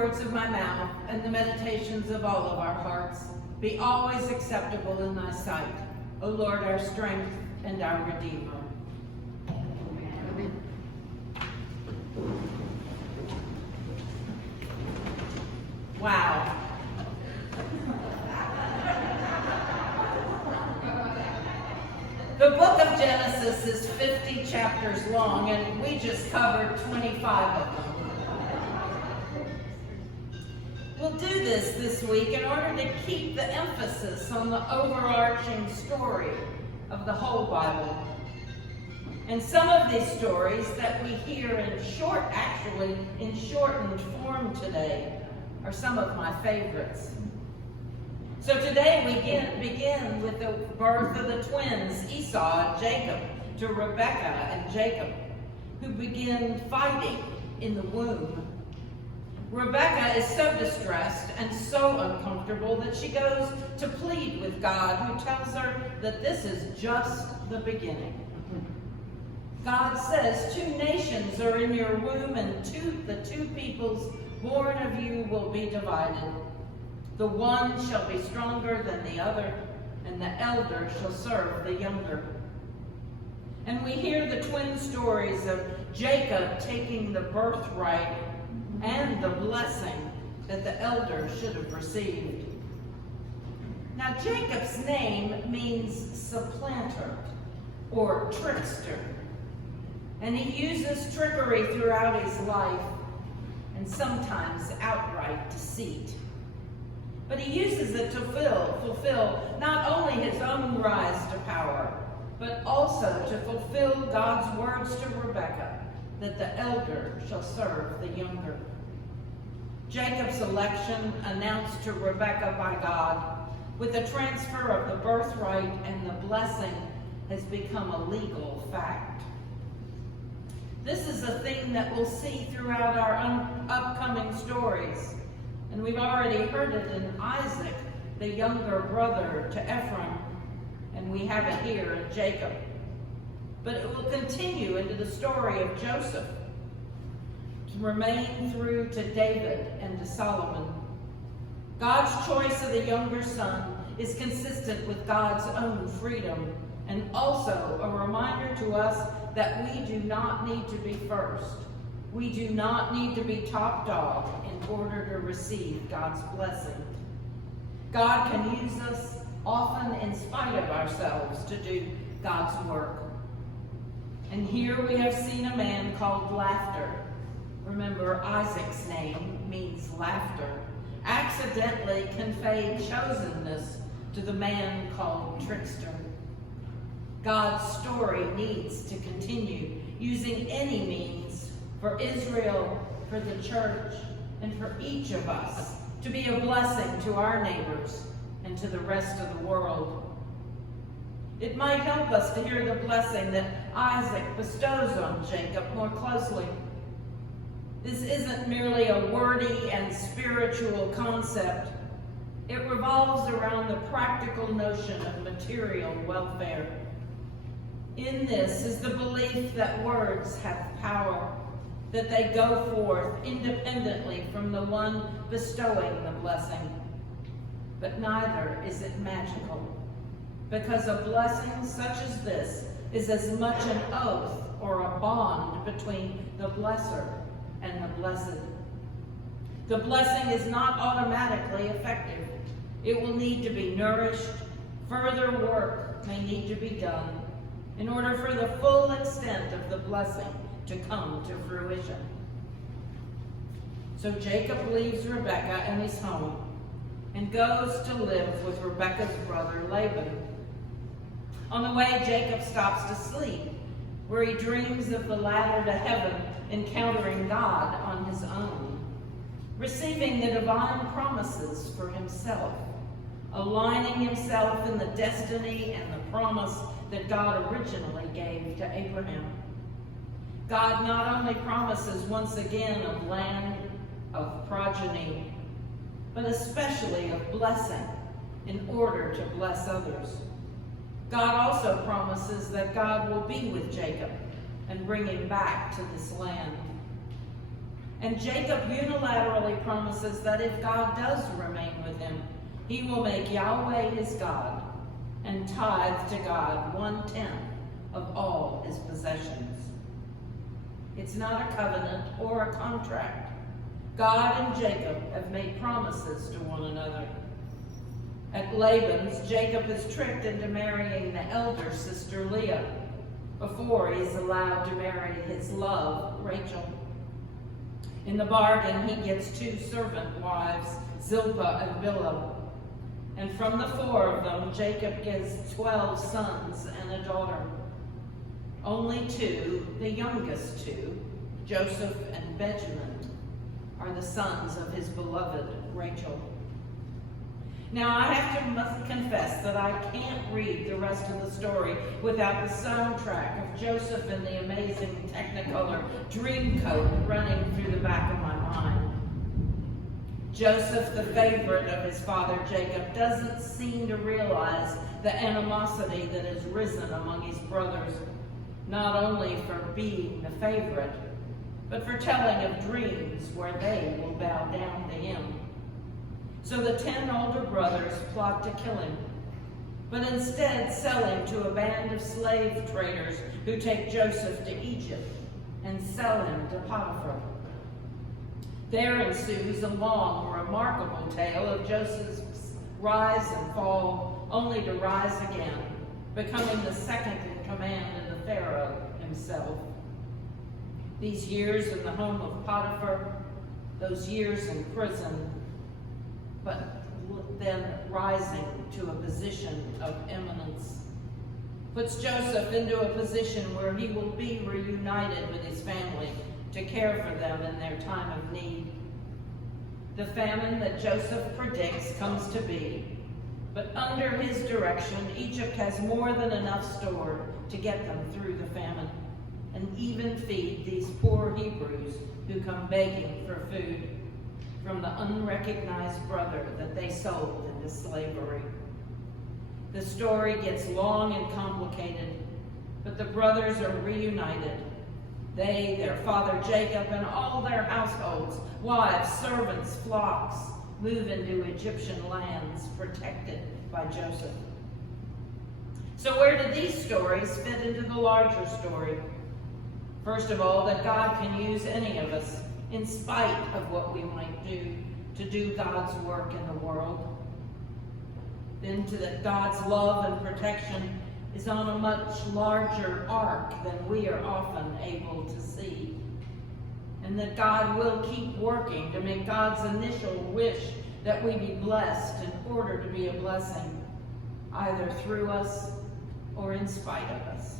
words of my mouth and the meditations of all of our hearts be always acceptable in thy sight, O Lord, our strength and our Redeemer. Amen. Wow. The book of Genesis is 50 chapters long, and we just covered 25 of them. We'll do this week in order to keep the emphasis on the overarching story of the whole Bible. And some of these stories that we hear in shortened form today are some of my favorites. So today we begin with the birth of the twins, Esau and Jacob, to Rebekah and Jacob, who begin fighting in the womb. Rebekah is so distressed and so uncomfortable that she goes to plead with God, who tells her that this is just the beginning. God says, 2 nations are in your womb, and the two peoples born of you will be divided. The one shall be stronger than the other, and the elder shall serve the younger. And we hear the twin stories of Jacob taking the birthright and the blessing that the elder should have received. Now, Jacob's name means supplanter or trickster, and he uses trickery throughout his life and sometimes outright deceit. But he uses it to fulfill not only his own rise to power, but also to fulfill God's words to Rebekah, that the elder shall serve the younger. Jacob's election, announced to Rebekah by God, with the transfer of the birthright and the blessing, has become a legal fact. This is a theme that we'll see throughout our upcoming stories. And we've already heard it in Isaac, the younger brother to Ephraim, and we have it here in Jacob. But it will continue into the story of Joseph, to remain through to David and to Solomon. God's choice of the younger son is consistent with God's own freedom, and also a reminder to us that we do not need to be first. We do not need to be top dog in order to receive God's blessing. God can use us, often in spite of ourselves, to do God's work. And here we have seen a man called Laughter. Remember, Isaac's name means laughter. Accidentally conveyed chosenness to the man called Trickster. God's story needs to continue, using any means for Israel, for the church, and for each of us to be a blessing to our neighbors and to the rest of the world. It might help us to hear the blessing that Isaac bestows on Jacob more closely. This isn't merely a wordy and spiritual concept. It revolves around the practical notion of material welfare. In this is the belief that words have power, that they go forth independently from the one bestowing the blessing. But neither is it magical, because a blessing such as this is as much an oath or a bond between the blesser and the blessed. The blessing is not automatically effective. It will need to be nourished. Further work may need to be done in order for the full extent of the blessing to come to fruition. So Jacob leaves Rebekah and his home and goes to live with Rebekah's brother Laban. On the way, Jacob stops to sleep, where he dreams of the ladder to heaven, encountering God on his own, receiving the divine promises for himself, aligning himself in the destiny and the promise that God originally gave to Abraham. God not only promises once again of land, of progeny, but especially of blessing in order to bless others. God also promises that God will be with Jacob and bring him back to this land. And Jacob unilaterally promises that if God does remain with him, he will make Yahweh his God and tithe to God 1/10 of all his possessions. It's not a covenant or a contract. God and Jacob have made promises to one another. At Laban's, Jacob is tricked into marrying the elder sister Leah before he's allowed to marry his love, Rachel. In the bargain, he gets 2 servant wives, Zilpah and Bilhah. And from the 4 of them, Jacob gets 12 sons and a daughter. Only 2, the youngest 2, Joseph and Benjamin, are the sons of his beloved Rachel. Now, I must confess that I can't read the rest of the story without the soundtrack of Joseph and the amazing Technicolor Dreamcoat running through the back of my mind. Joseph, the favorite of his father Jacob, doesn't seem to realize the animosity that has risen among his brothers, not only for being the favorite, but for telling of dreams where they will bow down to him. So the 10 older brothers plot to kill him, but instead sell him to a band of slave traders who take Joseph to Egypt and sell him to Potiphar. There ensues a long, remarkable tale of Joseph's rise and fall, only to rise again, becoming the second in command of the Pharaoh himself. These years in the home of Potiphar, those years in prison, but then rising to a position of eminence, puts Joseph into a position where he will be reunited with his family to care for them in their time of need. The famine that Joseph predicts comes to be, but under his direction, Egypt has more than enough stored to get them through the famine, and even feed these poor Hebrews who come begging for food from the unrecognized brother that they sold into slavery. The story gets long and complicated, but the brothers are reunited. They, their father Jacob, and all their households, wives, servants, flocks, move into Egyptian lands protected by Joseph. So where do these stories fit into the larger story? First of all, that God can use any of us, in spite of what we might do, to do God's work in the world. Then to that God's love and protection is on a much larger arc than we are often able to see. And that God will keep working to make God's initial wish that we be blessed in order to be a blessing, either through us or in spite of us.